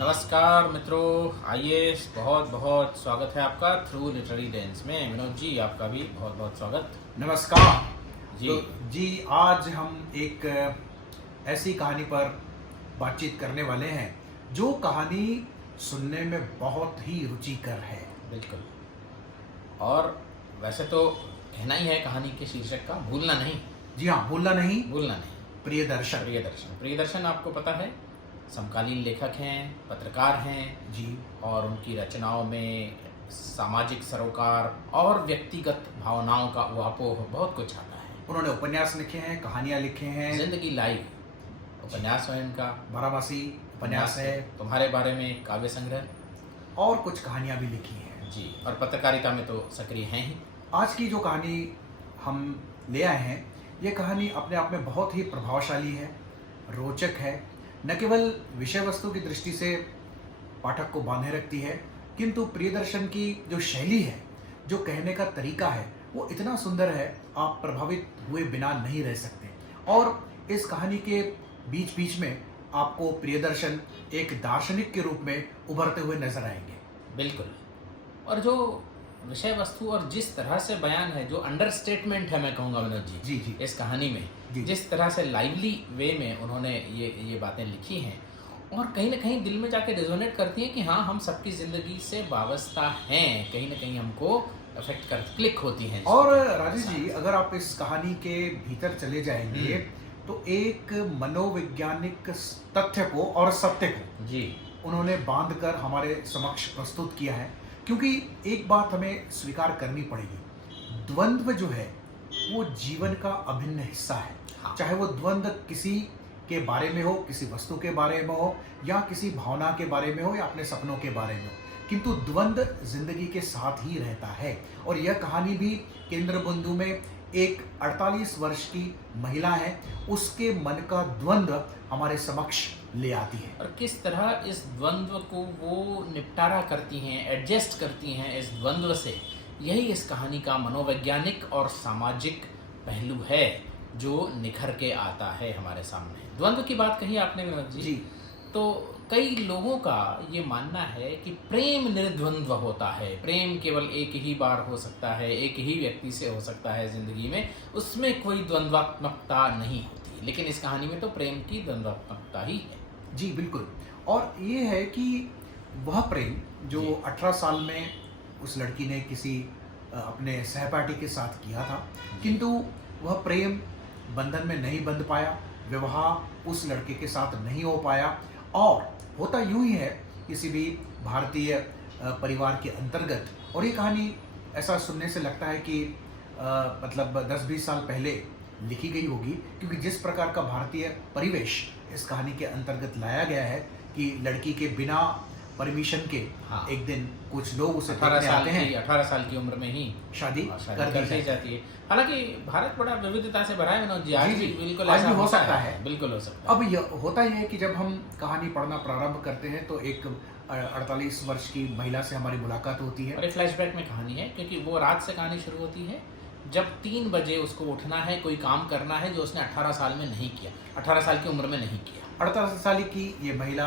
नमस्कार मित्रों, आइए बहुत बहुत स्वागत है आपका थ्रू लिटरेरी डेंस में। विनोद जी, आपका भी बहुत बहुत स्वागत। नमस्कार जी। तो जी आज हम एक ऐसी कहानी पर बातचीत करने वाले हैं जो कहानी सुनने में बहुत ही रुचिकर है। बिल्कुल। और वैसे तो कहना ही है कहानी के शीर्षक का, भूलना नहीं। जी हाँ, भूलना नहीं। भूलना नहीं। प्रियदर्शन। प्रियदर्शन। प्रियदर्शन आपको पता है, समकालीन लेखक हैं, पत्रकार हैं जी। और उनकी रचनाओं में सामाजिक सरोकार और व्यक्तिगत भावनाओं का उहापोह बहुत कुछ आता है। उन्होंने उपन्यास लिखे हैं, कहानियां लिखे हैं। जिंदगी लाई उपन्यास है इनका, बारामासी उपन्यास है, तुम्हारे बारे में काव्य संग्रह और कुछ कहानियां भी लिखी हैं। जी। और पत्रकारिता में तो सक्रिय हैं ही। आज की जो कहानी हम ले आए हैं, ये कहानी अपने आप में बहुत ही प्रभावशाली है, रोचक है। न केवल विषय वस्तु की दृष्टि से पाठक को बांधे रखती है, किंतु प्रियदर्शन की जो शैली है, जो कहने का तरीका है, वो इतना सुंदर है, आप प्रभावित हुए बिना नहीं रह सकते। और इस कहानी के बीच बीच में आपको प्रियदर्शन एक दार्शनिक के रूप में उभरते हुए नजर आएंगे। बिल्कुल। और जो विषय वस्तु और जिस तरह से बयान है, जो अंडरस्टेटमेंट है, मैं कहूँगा विनोद जी, जी जी इस कहानी में जी। जिस तरह से लाइवली वे में उन्होंने ये बातें लिखी हैं और कहीं ना कहीं दिल में जाके रेजोनेट करती हैं कि हाँ, हम सबकी ज़िंदगी से वाबस्ता हैं, कहीं ना कहीं हमको अफेक्ट कर क्लिक होती हैं। और राजेश जी, अगर आप इस कहानी के भीतर चले जाएंगे तो एक मनोवैज्ञानिक तथ्य को और सत्य को जी उन्होंने बांधकर हमारे समक्ष प्रस्तुत किया है। क्योंकि एक बात हमें स्वीकार करनी पड़ेगी, द्वंद्व जो है वो जीवन का अभिन्न हिस्सा है। हाँ। चाहे वो द्वंद्व किसी के बारे में हो, किसी वस्तु के बारे में हो, या किसी भावना के बारे में हो, या अपने सपनों के बारे में हो, किंतु द्वंद्व जिंदगी के साथ ही रहता है। और यह कहानी भी केंद्र बिंदु में एक 48 वर्ष की महिला है, उसके मन का द्वंद्व हमारे समक्ष ले आती है। और किस तरह इस द्वंद्व को वो निपटारा करती हैं, एडजस्ट करती हैं इस द्वंद्व से, यही इस कहानी का मनोवैज्ञानिक और सामाजिक पहलू है जो निखर के आता है हमारे सामने। द्वंद्व की बात कही आपने विनोद जी। तो कई लोगों का ये मानना है कि प्रेम निर्द्वंद्व होता है, प्रेम केवल एक ही बार हो सकता है, एक ही व्यक्ति से हो सकता है जिंदगी में, उसमें कोई द्वंद्वात्मकता नहीं होती। लेकिन इस कहानी में तो प्रेम की द्वंद्वात्मकता ही है। जी बिल्कुल। और ये है कि वह प्रेम जो 18 साल में उस लड़की ने किसी अपने सहपाठी के साथ किया था, किंतु वह प्रेम बंधन में नहीं बंध पाया, विवाह उस लड़के के साथ नहीं हो पाया। और होता यूं ही है किसी भी भारतीय परिवार के अंतर्गत। और ये कहानी ऐसा सुनने से लगता है कि मतलब 10-20 साल पहले लिखी गई होगी, क्योंकि जिस प्रकार का भारतीय परिवेश इस कहानी के अंतर्गत लाया गया है कि लड़की के बिना परमिशन के हाँ। एक दिन कुछ लोग उसे 18 देखने आते हैं, 18 साल की उम्र में ही शादी कर दी जाती है। हालांकि भारत बड़ा विविधता से भरा है विनोद जी, आज जी, भी बिल्कुल आज ऐसा भी हो होता सकता है। बिल्कुल हो सकता है। अब यह होता ही है कि जब हम कहानी पढ़ना प्रारंभ करते हैं तो एक 48 वर्ष की महिला से हमारी मुलाकात होती है। और ये फ्लैशबैक में कहानी है, क्योंकि वो रात से कहानी शुरू होती है जब 3 बजे उसको उठना है, कोई काम करना है जो उसने 18 साल में नहीं किया, 18 साल की उम्र में नहीं किया। 18 साल की ये महिला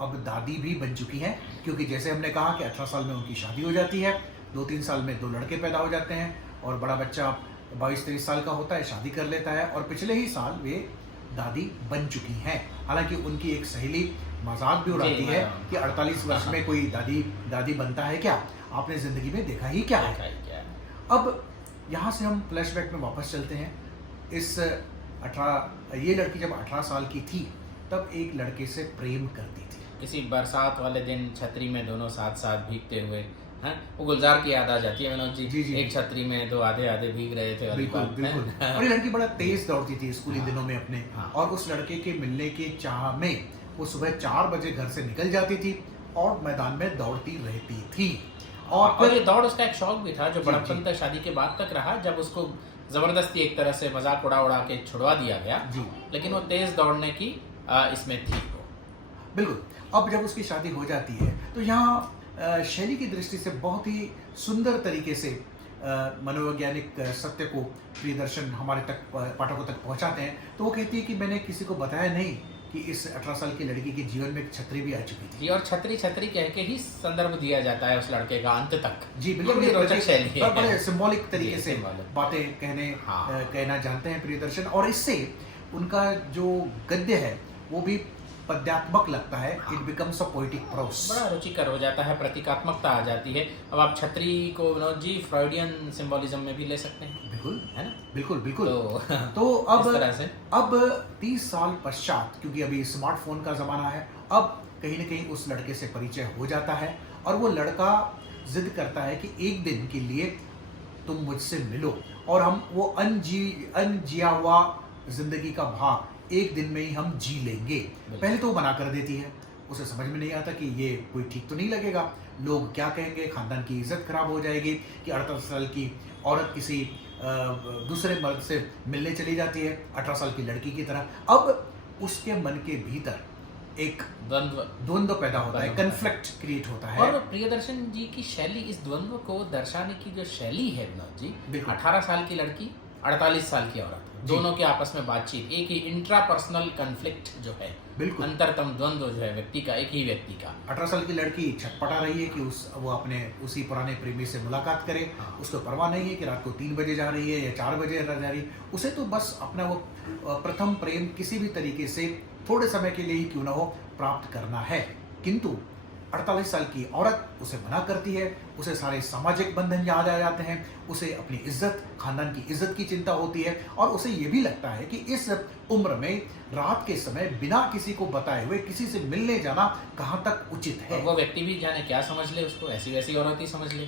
अब दादी भी बन चुकी है, क्योंकि जैसे हमने कहा कि 18 साल में उनकी शादी हो जाती है, 2-3 साल में 2 लड़के पैदा हो जाते हैं और बड़ा बच्चा 22-23 साल का होता है, शादी कर लेता है। और पिछले ही साल वे दादी बन चुकी हैं। हालांकि उनकी एक सहेली मजाक भी उड़ाती है कि 48 वर्ष में कोई दादी बनता है क्या, आपने जिंदगी में देखा ही क्या है। अब यहाँ से हम फ्लैशबैक में वापस चलते हैं। ये लड़की जब 18 साल की थी तब एक लड़के से प्रेम करती थी। किसी बरसात वाले दिन छतरी में दोनों साथ साथ भीगते हुए, हैं, वो गुलजार की याद आ जाती है विनोद जी। जी, जी। एक छतरी में दो आधे आधे भीग रहे थे। बिल्कुल बिल्कुल। और ये लड़की बड़ा तेज दौड़ती थी स्कूली दिनों में अपने। हाँ। और उस लड़के के मिलने की चाह में वो सुबह 4 बजे घर से निकल जाती थी और मैदान में दौड़ती रहती थी। और ये दौड़ उसका एक शौक भी था जो जी, बड़प्पन तक, शादी के बाद तक रहा, जब उसको जबरदस्ती एक तरह से मजाक उड़ा के छुड़वा दिया गया। जी। लेकिन वो तेज दौड़ने की इसमें थी वो। बिल्कुल। अब जब उसकी शादी हो जाती है तो यहाँ शैली की दृष्टि से बहुत ही सुंदर तरीके से मनोवैज्ञानिक सत्य को प्रियदर्शन हमारे तक, पाठकों तक पहुँचाते हैं। तो वो कहती है कि मैंने किसी को बताया नहीं कि इस 18 साल की लड़की के जीवन में एक छतरी भी आ चुकी थी। जी, और छतरी छतरी कह के ही संदर्भ दिया जाता है उस लड़के का अंत तक। जी, ये बिल्कुल बड़ी रोचक शैली है। बड़े सिंबॉलिक तरीके जी, से symbolic। बातें हाँ। कहना जानते हैं प्रियदर्शन, और इससे उनका जो गद्य है वो भी पद्यात्मक लगता है। हाँ। It becomes a poetic pros. बड़ा रुचिकर हो जाता है, प्रतीकात्मकता आ जाती है। अब आप छतरी को विनोद जी फ्रॉइडियन सिंबोलिज्म में भी ले सकते हैं, बिल्कुल, है ना? बिल्कुल, बिल्कुल। तो तो इस तरह से अब 30 साल पश्चात, क्योंकि अभी स्मार्टफोन का ज़माना है, अब कहीं न कहीं उस लड़के से परिचय हो जाता है और वो लड़का ज़िद करता है कि एक दिन के लिए तुम मुझसे मिलो और हम वो अनजिया हुआ ज़िंदगी का भाग एक दिन में ही हम जी लेंगे। पहले तो वो मना कर देती है, उसे समझ में नहीं आता कि ये कोई ठीक तो नहीं लगेगा, लोग क्या कहेंगे, खानदान की इज्जत खराब हो जाएगी कि 38 साल की औरत किसी दूसरे मर्द से मिलने चली जाती है 18 साल की लड़की की तरह। अब उसके मन के भीतर एक द्वंद्व पैदा होता है, कन्फ्लिक्ट क्रिएट होता है। और प्रियदर्शन जी की शैली, इस द्वंद्व को दर्शाने की जो शैली है विनोद जी, बिल्कुल। 18 साल की लड़की, 48 साल की औरत, दोनों के आपस में बातचीत, एक ही इंट्रापर्सनल कन्फ्लिक्ट जो है, बिल्कुल। अंतरतम द्वंद्व जो है व्यक्ति का, एक ही व्यक्ति का। 18 साल की लड़की छटपटा रही है कि वो अपने उसी पुराने प्रेमी से मुलाकात करे। हाँ। उसको परवाह नहीं है कि रात को 3 बजे जा रही है या 4 बजे जा रही है। उसे तो बस अपना वो प्रथम प्रेम किसी भी तरीके से थोड़े समय के लिए ही क्यों ना हो प्राप्त करना है। किंतु 48 साल की औरत उसे मना करती है, उसे सारे सामाजिक बंधन याद आ जाते हैं, उसे अपनी इज्जत, खानदान की इज्जत की चिंता होती है और उसे ये भी लगता है कि इस उम्र में रात के समय बिना किसी को बताए हुए किसी से मिलने जाना कहाँ तक उचित है। और वो व्यक्ति भी जाने क्या समझ ले उसको, ऐसी वैसी औरत ही समझ ले।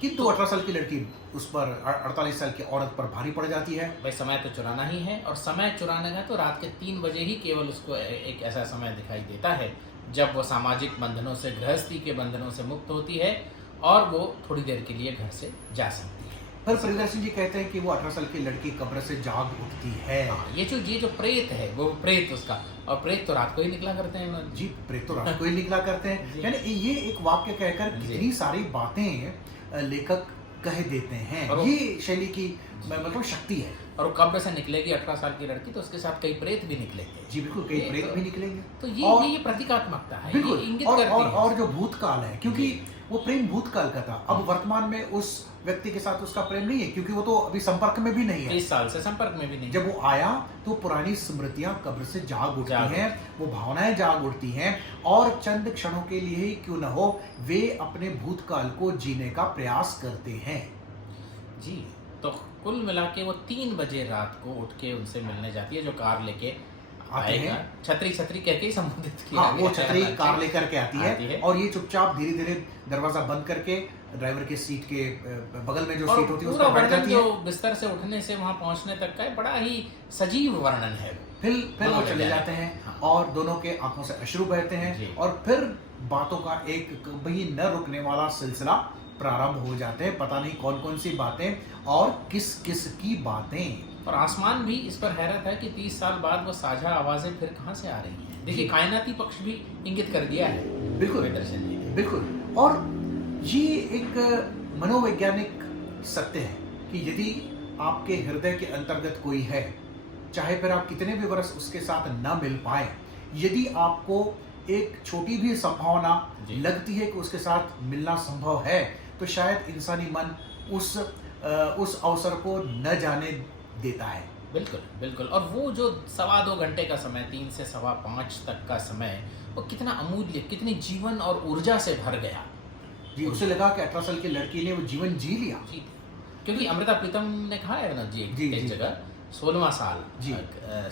किंतु 18 साल की लड़की उस पर 48 साल की औरत पर भारी पड़ जाती है। भाई समय तो चुराना ही है, और समय चुराने का तो रात के 3 बजे ही केवल उसको एक ऐसा समय दिखाई देता है जब वो सामाजिक बंधनों से, गृहस्थी के बंधनों से मुक्त होती है और वो थोड़ी देर के लिए घर से जा सकती है। पर प्रियदर्शन जी कहते हैं कि वो 18 साल की लड़की कब्र से जाग उठती है। हाँ, ये जो प्रेत है, वो प्रेत उसका, और प्रेत तो रात को ही निकला करते हैं विनोद जी, प्रेत तो रात को ही निकला करते हैं। जी। यानी ये एक वाक्य कहकर जी। कितनी सारी बातें लेखक कह देते हैं। और वो- ये शैली की मतलब शक्ति है। और वो कब्र से निकलेगी 18 साल की लड़की, तो उसके साथ कई प्रेत भी निकलेंगे। जी बिल्कुल, कई ये प्रेत तो- भी निकलेंगे। तो और- ये प्रतीकात्मकता है, बिल्कुल। ये इंगित और, करती और, है। और जो भूतकाल है, क्योंकि जी। वो प्रेम भूतकाल का था, अब वर्तमान में उस व्यक्ति के साथ उसका प्रेम नहीं है, क्योंकि वो तो अभी संपर्क में भी नहीं है। 30 साल से संपर्क में भी नहीं। जब वो आया तो पुरानी स्मृतियां कब्र से जाग उठती जाग हैं, वो भावनाएं जाग उठती हैं और चंद क्षणों के लिए ही क्यों न हो वे अपने भूतकाल को जीने का प्रयास करते हैं। जी, तो कुल मिला के वो 3 बजे रात को उठ के उनसे मिलने जाती है, जो कार लेके आते आएगा। हैं। छतरी छतरी कह के ही संबोधित किया हाँ, वो गया है। छतरी कार लेकर के आती आती है है। और ये चुपचाप धीरे धीरे दरवाजा बंद करके ड्राइवर के सीट के बगल में जो और सीट होती है उस पूरा पर बैठ वर्णन जाती है। जो बिस्तर से उठने से वहां पहुंचने तक का है, बड़ा ही सजीव वर्णन है वो। फिर वो मनोवैज्ञानिक। चले जाते हैं हाँ। और दोनों के आंखों से अश्रु बहते जी। हैं और फिर बातों का एक कभी न रुकने वाला सिलसिला प्रारंभ हो जाते हैं। पता नहीं कौन कौन सी बातें और किस किस की बातें। और आसमान भी इस पर हैरत है कि 30 साल बाद वो साझा आवाजें फिर कहाँ से आ रही हैं। देखिए, कायनाती पक्ष भी इंगित कर दिया है बिल्कुल प्रियदर्शन जी ने। बिल्कुल। और ये एक मनोवैज्ञानिक सत्य है कि यदि आपके हृदय के अंतर्गत कोई है, चाहे फिर आप कितने भी वर्ष उसके साथ न मिल पाए, यदि आपको एक छोटी भी संभावना जी। लगती है कि उसके साथ मिलना संभव है, तो शायद इंसानी मन उस अवसर को न जाने देता है। बिल्कुल बिल्कुल। और वो जो 2.25 घंटे का समय, 3 से 5:15 तक का समय, वो कितना अमूल्य, कितनी जीवन और ऊर्जा से भर गया। जी, उसे लगा कि 18 साल की लड़की ने वो जीवन जी लिया। जी, क्योंकि अमृता प्रीतम ने कहा है विनोद जी जी, एक जी। जगह 16वां साल जी।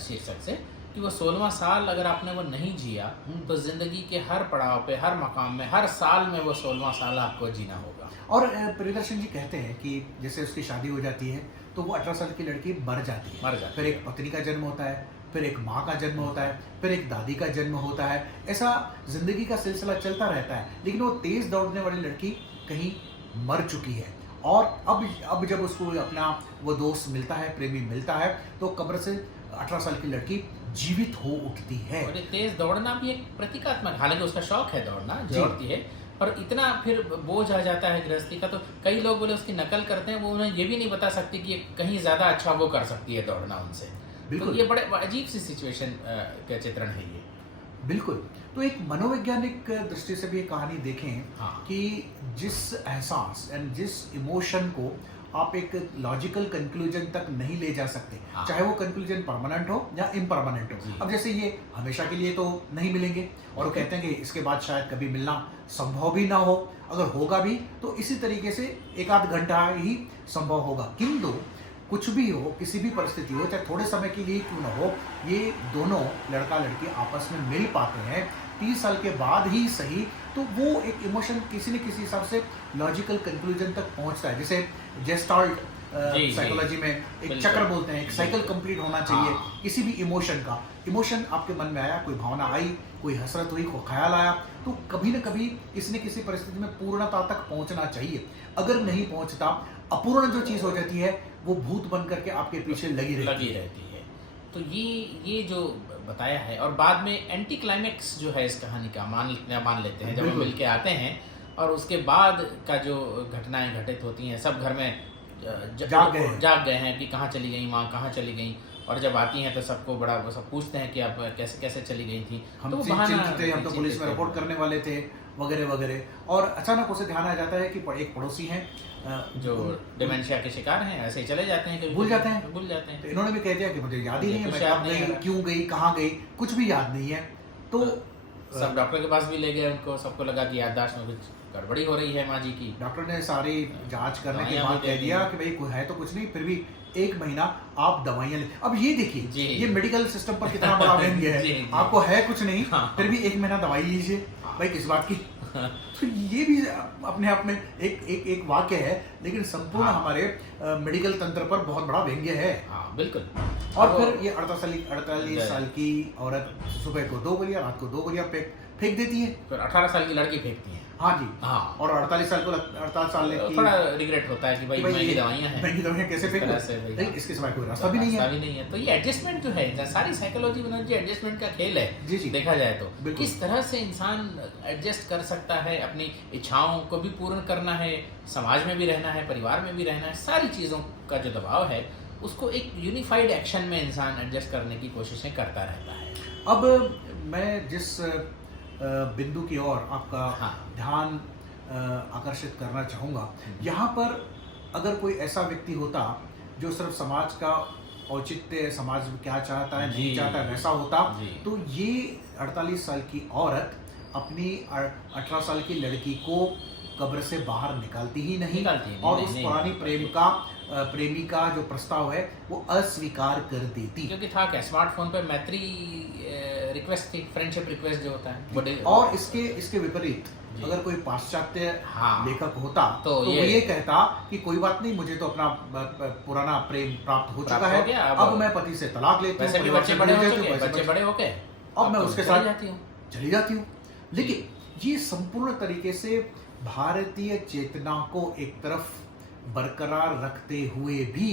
शीर्षक से, कि वो 16वां साल अगर आपने वो नहीं जिया तो जिंदगी के हर पड़ाव पे, हर मकाम में, हर साल में वो 16वां साल आपको जीना होगा। और प्रियदर्शन जी कहते हैं कि जैसे उसकी शादी हो जाती है तो वो 18 साल की लड़की मर जाती है। मर जाती फिर है। एक पत्नी का जन्म होता है, फिर एक माँ का जन्म होता है, फिर एक दादी का जन्म होता है। ऐसा जिंदगी का सिलसिला चलता रहता है। लेकिन वो तेज दौड़ने वाली लड़की कहीं मर चुकी है और अब जब उसको अपना वो दोस्त मिलता है, प्रेमी मिलता है, तो कब्र से 18 साल की लड़की जीवित हो उठती है। और ये तेज दौड़ना भी एक प्रतीकात्मक, हालांकि उसका शौक है दौड़ना, जी। दौड़ती है, पर इतना फिर बोझ आ जाता है गृहस्थी का, तो कई लोग बोले उसकी नकल करते हैं, वो उन्हें ये भी नहीं बता सकती कि ये कहीं ज्यादा अच्छा वो कर सकती है दौड़ना उनसे। तो बिल्कुल। ये बड़े अजीब सी सिचुएशन का चित्रण है ये। बिल्कुल। तो एक मनोवैज्ञानिक दृष्टि से भी ये कहानी देखें हाँ। कि जिस एहसास एंड जिस इमोशन को आप एक लॉजिकल कंक्लूजन तक नहीं ले जा सकते, हाँ। चाहे वो कंक्लूजन परमानेंट हो या इम्परमानेंट जी। हो। अब जैसे ये हमेशा के लिए तो नहीं मिलेंगे, और वो कहते हैं कि इसके बाद शायद कभी मिलना संभव भी ना हो, अगर होगा भी तो इसी तरीके से एक आध घंटा ही संभव होगा। किंतु कुछ भी हो, किसी भी परिस्थिति हो, चाहे थोड़े समय के लिए क्यों ना हो, ये दोनों लड़का लड़की आपस में मिल पाते हैं 30 साल के बाद ही सही, तो वो एक इमोशन किसी न किसी हिसाब से लॉजिकल कंक्लूजन तक पहुंचता है। जैसे जेस्टाल्ट जी, साइकोलॉजी में एक बिल्कुल। चक्र बोलते हैं, एक जी। साइकिल कंप्लीट होना चाहिए हाँ। किसी भी इमोशन का। इमोशन आपके मन में आया, कोई भावना आई, कोई हसरत हुई, कोई ख्याल आया, तो कभी न कभी किसी न किसी परिस्थिति में पूर्णता तक पहुंचना चाहिए। अगर नहीं पहुंचता, अपूर्ण जो चीज़ हो जाती है वो भूत बन करके आपके पीछे लगी रहती है। तो ये जो बताया है, और बाद में एंटी क्लाइमेक्स जो है इस कहानी का मान लेते हैं, जब वो बिल्कुल। मिल के आते हैं और उसके बाद का जो घटनाएं घटित होती हैं, सब घर में जाग गए हैं कि कहाँ चली गई माँ, कहाँ चली गई, और जब आती हैं तो सबको बड़ा सब पूछते हैं कि आप कैसे कैसे चली गई थी। हम तो वो चिंतित थे, हम तो पुलिस में थे। रिपोर्ट करने वाले थे, वगैरह वगैरह। और अचानक उसे ध्यान आ जाता है कि एक पड़ोसी हैं जो डिमेंशिया के शिकार हैं, ऐसे ही चले जाते हैं, कभी भूल जाते हैं। तो इन्होंने भी कह दिया कि मुझे याद ही नहीं है, कुछ मैं याद कब नहीं गई, है। क्यों गई, कहाँ गई, कुछ भी याद नहीं है। तो सब डॉक्टर के पास भी ले गए उनको, सबको लगा कि याददाश्त में कुछ गड़बड़ी हो रही है माँ जी की। डॉक्टर ने सारी जांच करने के दवाइयाँ बाद भी दे कह दिया दी। कि भाई कोई है तो कुछ नहीं, फिर भी 1 महीना आप दवाइयाँ ले। अब ये जी। देखिए ये मेडिकल सिस्टम पर कितना बड़ा व्यंग्य है। जी, जी। आपको है कुछ नहीं, हाँ। फिर भी 1 महीना दवाई लीजिए, भाई किस बात की। तो ये भी अपने आप में एक वाक्य है, लेकिन संपूर्ण हाँ। हमारे मेडिकल तंत्र पर बहुत बड़ा व्यंग्य है। हाँ बिल्कुल। और फिर ये 48 साल की औरत सुबह को 2 गोलियां, रात को 2 गोलियां फेंक देती है। फिर 18 साल की लड़की फेंकती है। हाँ जी। हाँ। और 48 साल की थोड़ा रिग्रेट होता है कि भाई महंगी दवाइयाँ हैं, महंगी दवाइयां कैसे इस फेंकूं? तरह से भाई, नहीं, इसके सिवाय कोई रास्ता भी नहीं है। तो ये एडजस्टमेंट जो है, सारी साइकोलॉजी मनोज जी एडजस्टमेंट का खेल है। जी, जी। देखा जाए तो बिल्कुल। किस तरह से इंसान एडजस्ट कर सकता है, अपनी इच्छाओं को भी पूर्ण करना है, समाज में भी रहना है, परिवार में भी रहना है, सारी चीज़ों का जो दबाव है उसको एक यूनिफाइड एक्शन में इंसान एडजस्ट करने की कोशिशें करता रहता है। अब मैं जिस बिंदु की ओर आपका हाँ। ध्यान आकर्षित करना चाहूँगा, यहाँ पर अगर कोई ऐसा व्यक्ति होता जो सिर्फ समाज का औचित्य, समाज क्या चाहता है, नहीं जी। चाहता है, वैसा होता, जी। तो ये 48 साल की औरत अपनी 18 साल की लड़की को कब्र से बाहर निकालती ही नहीं, और उस पुरानी प्रेमी का जो प्रस्ताव है वो अस्वीकार कर देती। क्योंकि था क्या, स्मार्टफोन पे मैत्री रिक्वेस्ट थी, फ्रेंडशिप रिक्वेस्ट जो होता है। और इसके विपरीत अगर कोई पाश्चात्य हाँ। लेखक होता तो वो ये कहता कि कोई बात नहीं, मुझे तो अपना पुराना प्रेम प्राप्त हो चुका है, अब मैं पति से तलाक लेती हूँ, वैसे भी बच्चे बड़े हो चुके, अब मैं उसके साथ चली जाती हूँ। लेकिन ये संपूर्ण तरीके से भारतीय चेतना को एक तरफ बरकरार रखते हुए भी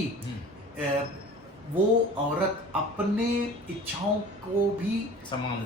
वो औरत अपने इच्छाओं को भी सम्मान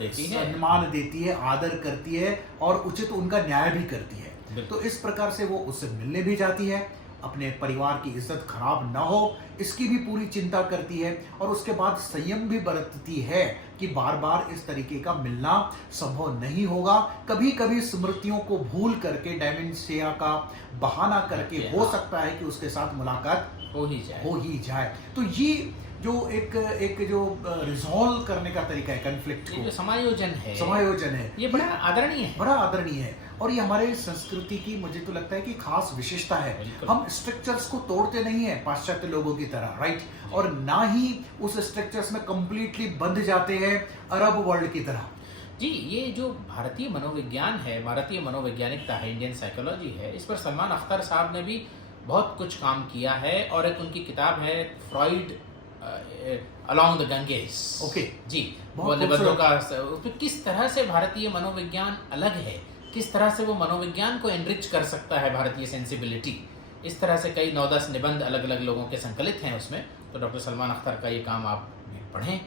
देती है, आदर करती है, और उचित उनका न्याय भी करती है। तो इस प्रकार से वो उससे मिलने भी जाती है, अपने परिवार की इज्जत खराब ना हो इसकी भी पूरी चिंता करती है, और उसके बाद संयम भी बरतती है कि बार बार इस तरीके का मिलना संभव नहीं होगा। कभी कभी स्मृतियों को भूल करके, डायमेंशिया का बहाना करके हो सकता है कि उसके साथ मुलाकात हो ही जाए। तो ये जो एक जो रिजॉल्व करने का तरीका है कॉन्फ्लिक्ट को, समायोजन है, ये बड़ा आदरणीय है। और ये हमारे संस्कृति की, मुझे तो लगता है कि खास विशेषता है। हम स्ट्रक्चर्स को तोड़ते नहीं है पाश्चात्य लोगों की तरह, राइट, और ना ही उस स्ट्रक्चर्स में कंप्लीटली बंध जाते हैं अरब वर्ल्ड की तरह। जी, ये जो भारतीय मनोविज्ञान है, भारतीय मनोवैज्ञानिकता है, इंडियन साइकोलॉजी है, इस पर सलमान अख्तर साहब ने भी बहुत कुछ काम किया है, और एक उनकी किताब है Freud along the Ganges. Okay जी, वो निबंधों का, उसमें किस तरह से भारतीय मनोविज्ञान अलग है, किस तरह से वो मनोविज्ञान को एनरिच कर सकता है, भारतीय सेंसिबिलिटी, इस तरह से कई 9-10 निबंध अलग अलग लोगों के संकलित हैं उसमें। तो डॉक्टर सलमान अख्तर का ये काम आप पढ़ें।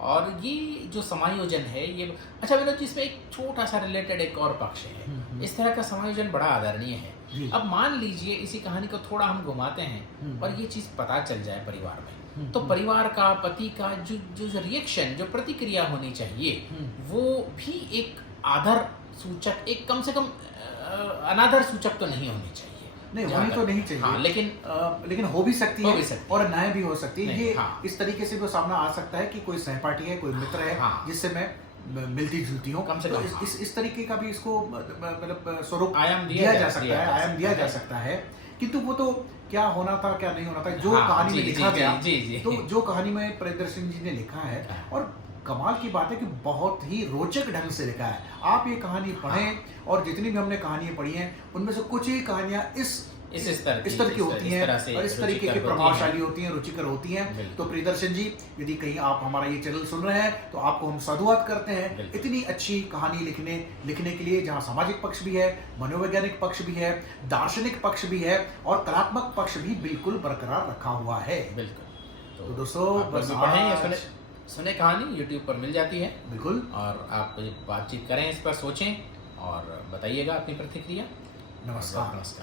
और ये जो समायोजन है, ये अच्छा विनोद जी, इसमें एक छोटा सा रिलेटेड एक और पक्ष है। इस तरह का समायोजन बड़ा आदरणीय है। अब मान लीजिए इसी कहानी को थोड़ा हम घुमाते हैं और ये चीज़ पता चल जाए परिवार में तो परिवार का, पति का जो जो रिएक्शन, जो प्रतिक्रिया होनी चाहिए, वो भी एक आदर सूचक, एक कम से कम अनादर सूचक तो नहीं होनी चाहिए। नहीं, जहाँ होनी तो तक- नहीं चाहिए। हाँ, लेकिन लेकिन हो भी सकती हो है भी सकती और न भी हो सकती है। नहीं, ये हाँ। इस तरीके से भी सामने आ सकता है कि कोई सहपाठी है, कोई मित्र है, हाँ। जिससे मैं मिलती जुलती हूँ, कम से तो कम, इस तरीके का भी इसको मतलब स्वरूप आयाम दिया जा सकता है, आयाम दिया जा है। सकता है। किंतु वो तो क्या होना था, क्या नहीं होना था, जो हाँ, कहानी में जी, लिखा जी, गया, जी, जी। तो जो कहानी में प्रियदर्शन जी ने लिखा है, हाँ। और कमाल की बात है कि बहुत ही रोचक ढंग से लिखा है। आप ये कहानी पढ़ें, और जितनी भी हमने कहानियां पढ़ी हैं, उनमें से कुछ ही कहानियां इस स्तर की, स्तर की होती इस हैं तरह से और इस तरीके रुचिकर की होती हैं। प्रभावशाली होती हैं, रुचिकर होती हैं। बिल्कुल। तो प्रियदर्शन जी, यदि कहीं आप हमारा ये चैनल सुन रहे हैं, तो आपको हम साधुवाद करते हैं बिल्कुल। इतनी अच्छी कहानी लिखने के लिए, जहाँ सामाजिक पक्ष भी है, मनोवैज्ञानिक पक्ष भी है, दार्शनिक पक्ष भी है, और कलात्मक पक्ष भी बिल्कुल बरकरार रखा हुआ है। बिल्कुल। तो दोस्तों, आप लोग बस भी पढ़ें या आज- सुने कहानी, यूट्यूब पर मिल जाती है, बिल्कुल। और आप बातचीत करें, इस पर सोचें और बताइएगा अपनी प्रतिक्रिया। नमस्कार। नमस्कार।